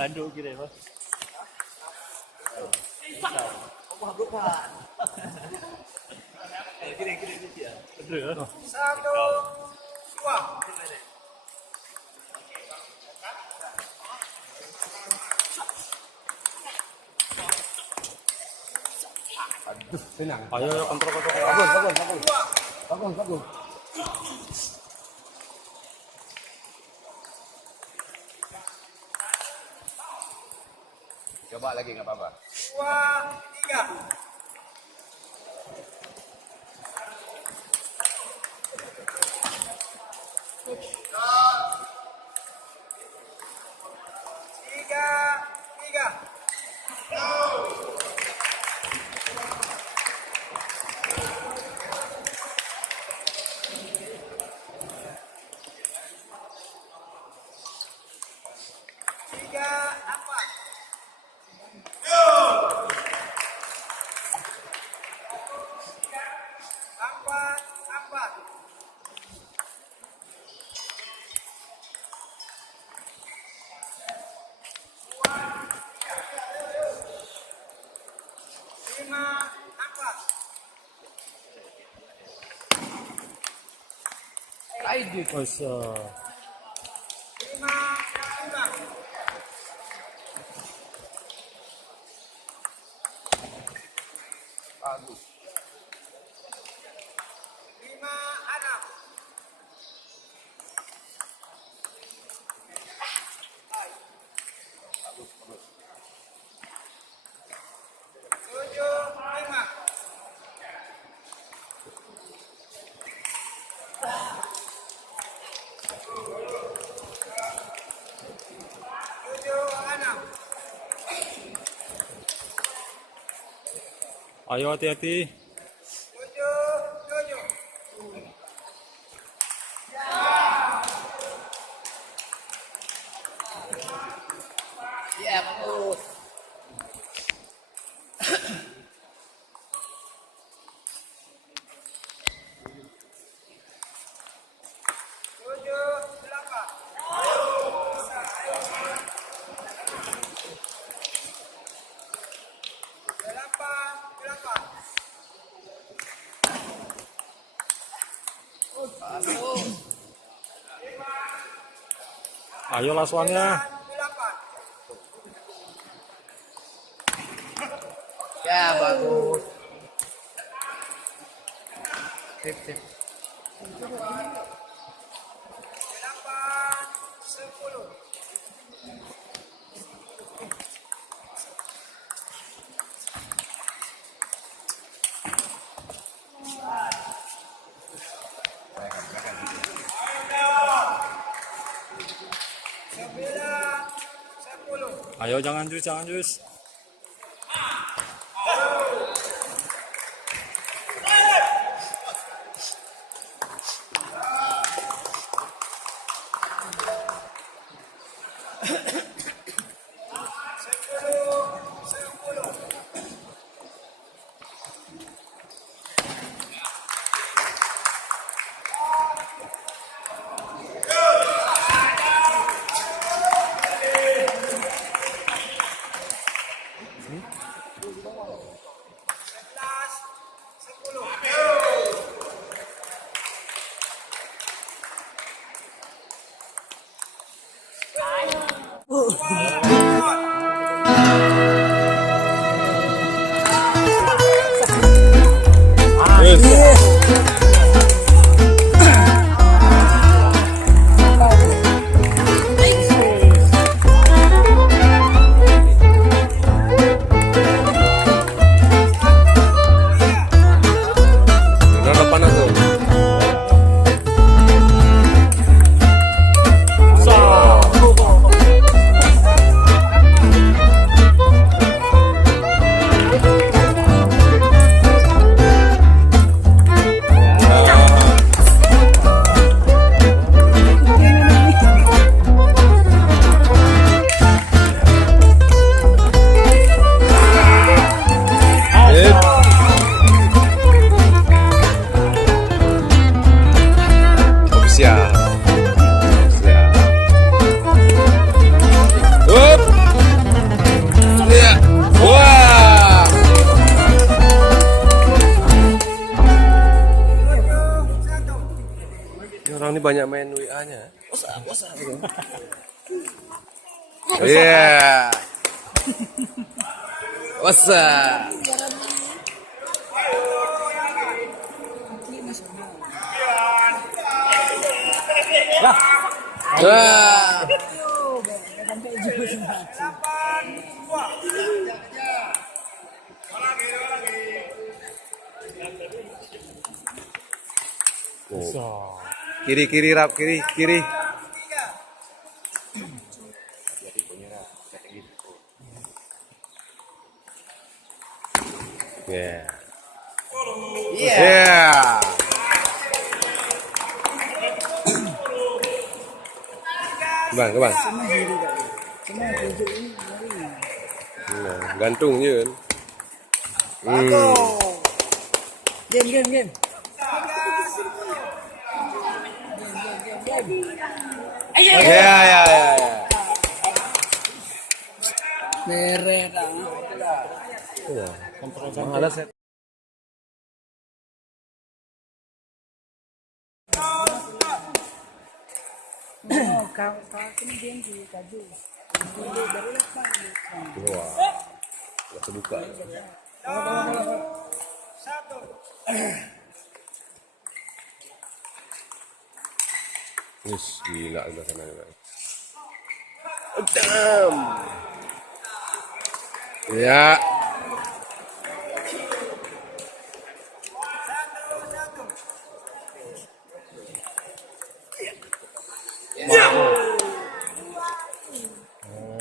Aduh gini mas. Gini ya. Betul. 1, 2. Aduh, tenang. Ayo kontrol. Bagus. Coba lagi nggak apa-apa. 2, 3. Masa. 5, 5. Bagus. 5, 6. Bagus. 7, 5. 7, 6. Ayo hati-hati. 7, 7. Ya, bagus. Ayo lasuannya. Ya, bagus. Sip. 8, 10. Ayo jangan jus. banyak main WA-nya. What's up? Iya. What's up? Wah. Oh. Kiri rap kiri. Yeah. Yeah. Bang. Nah, gantung je kan. Game. Ya. Meret Mahal set. Wah, nggak terbuka. Wih, gila udah sana guys. Damn. Ya.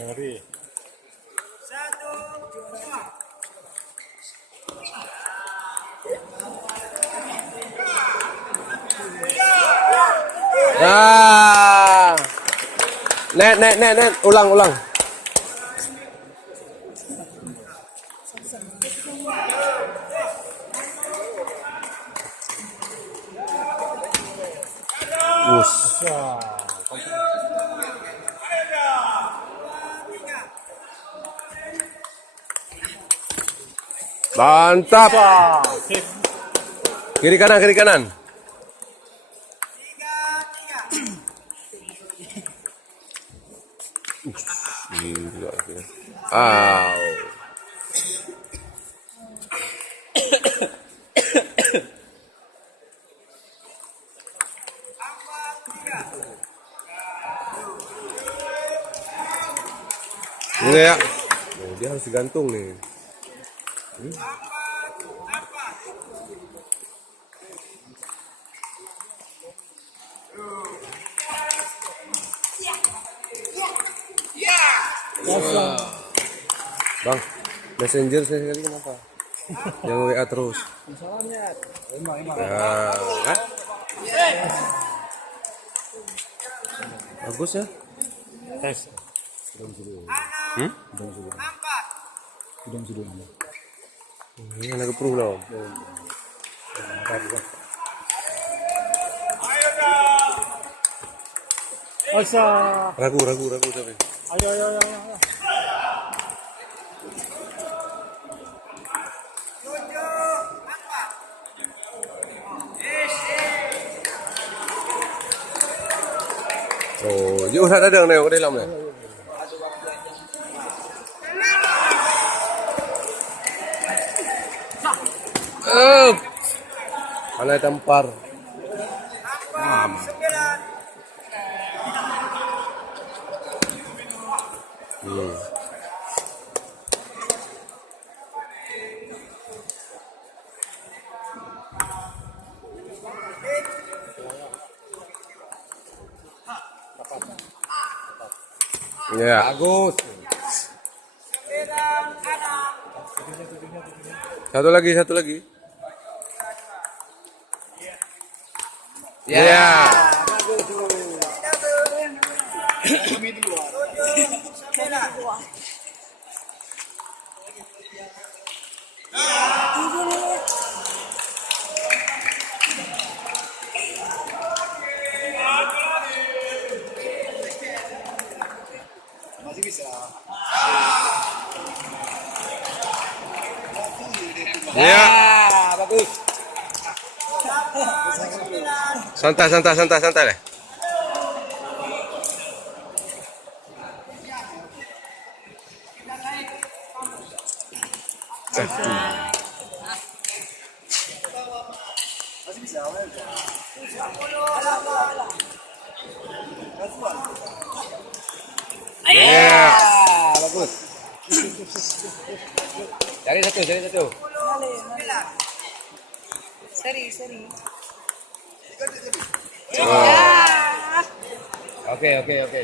Ngeri. Ah. Net. Ulang. Us. Mantap. Kiri kanan. Gila. Au. Ini ya. Oh, dia harus digantung nih. Bang, messenger saya sekali kenapa? Yang WA terus. Ya. Bagus ya. Tes. Ini anak keperuh lah. Om. Asa. Ragu tapi. Ayo. Oh, dữ thật đã đường này có đây lòng này. Pandai tampar. Ya. Bagus. Satu lagi. Ya. Masih bisa. Ya. Bagus. Santai. Masih bisa, mana bisa? Yeah. Bagus. Cari satu, cari satu. Seri, seri. Oke, oke, oke.